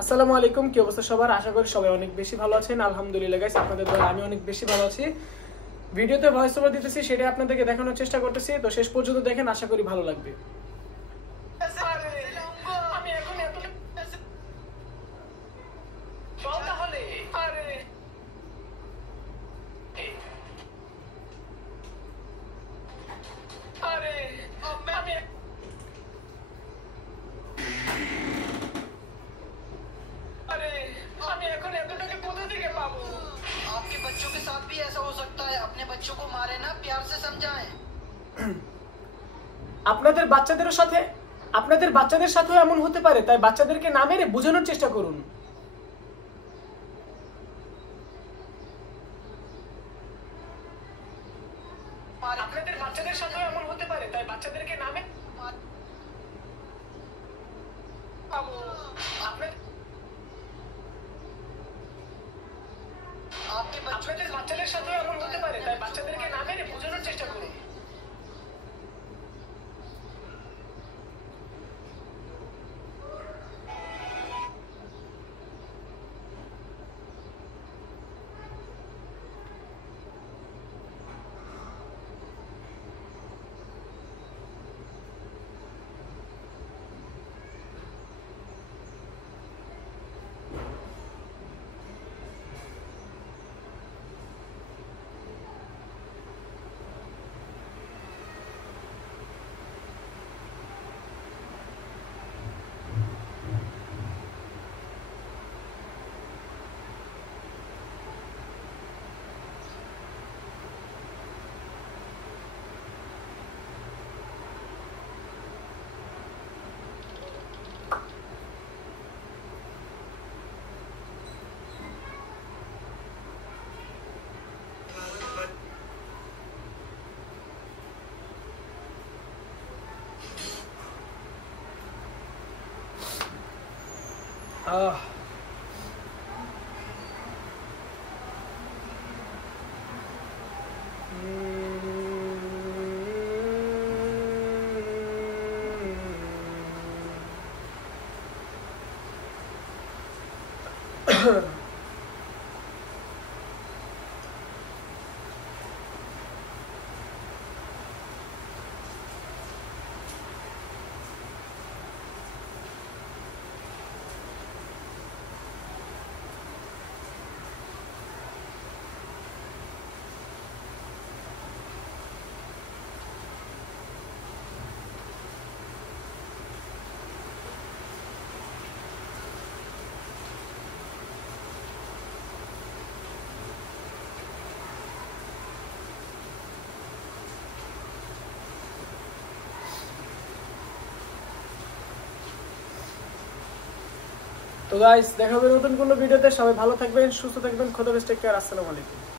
আসসালামু আলাইকুম, কি অবস্থা সবার? আশা করি সবাই অনেক বেশি ভালো আছেন। আলহামদুলিল্লাহ গাইস, আপনাদের দোয়ায় আমি অনেক বেশি ভালো আছি। ভিডিওতে ভয়েস ওভার দিতেছি, সেটাই আপনাদেরকে দেখানোর চেষ্টা করতেছি। তো শেষ পর্যন্ত দেখেন, আশা করি ভালো লাগবে। आपके बच्चों के साथ भी ऐसा हो सकता है। अपने बच्चों को मारे ना, प्यार से समझाएं। আপনাদের বাচ্চাদের সাথেও এমন হতে পারে, তাই বাচ্চাদেরকে না মেরে বোঝানোর চেষ্টা করুন। আপনাদের বাচ্চাদের সাথেও এমন হতে পারে, তাই বাচ্চাদেরকে না মেরে আপনাদের বাচ্চাদের সাথেও এমন হতে পারে, তাই বাচ্চাদেরকে না মেরে বোঝানোর চেষ্টা করুন। তো গাইস, দেখা হবে নতুন কোনো ভিডিওতে। সবাই ভালো থাকবেন, সুস্থ থাকবেন। খোদা হাফেজ, টেক কেয়ার, আসসালামু আলাইকুম।